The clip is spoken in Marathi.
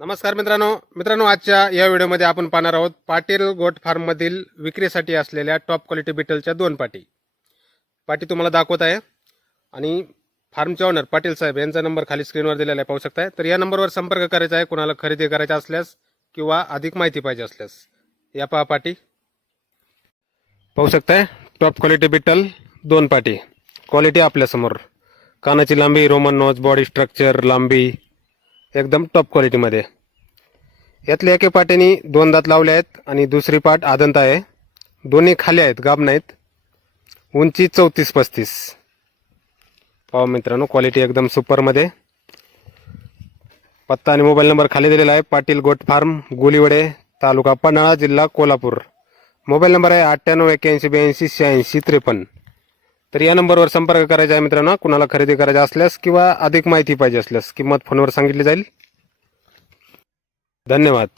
नमस्कार मित्रांनो. मित्रांनो आजच्या या व्हिडिओमध्ये आपण पाहणार आहोत पाटील गोट फार्ममधील विक्रीसाठी असलेल्या टॉप क्वालिटी बिटलच्या दोन पाटी. पाटी तुम्हाला दाखवत आहे. आणि फार्मचे ऑनर पाटील साहेब यांचा नंबर खाली स्क्रीनवर दिलेला आहे पाहू शकताय. तर या नंबरवर संपर्क करायचा आहे कुणाला खरेदी करायचा असल्यास किंवा अधिक माहिती पाहिजे असल्यास. या पहा पाटी. पाहू शकताय टॉप क्वालिटी बिटल दोन पाटी. क्वालिटी आपल्यासमोर. कानाची लांबी रोमन नोज बॉडी स्ट्रक्चर लांबी एकदम टॉप क्वालिटीमध्ये यातल्या एके पाट्याने दोन दात लावले आहेत आणि दुसरी पाट आदंत आहे. दोन्ही खाली आहेत गाब नाहीत. उंची चौतीस पस्तीस. पाव मित्रांनो क्वालिटी एकदम सुपरमध्ये पत्ता आणि मोबाईल नंबर खाली दिलेला आहे. पाटील गोट फार्म गोलीवडे तालुका पन्हाळा जिल्हा कोल्हापूर. मोबाईल नंबर आहे अठ्ठ्याण्णव एक्क्याऐंशी ब्याऐंशी शहाऐंशी त्रेपन्न. तर या नंबरवर संपर्क करायचा आहे मित्रांनो. कुणाला खरेदी करायचा असल्यास किंवा अधिक माहिती पाहिजे असल्यास किंमत फोनवर सांगितली जाईल. धन्यवाद.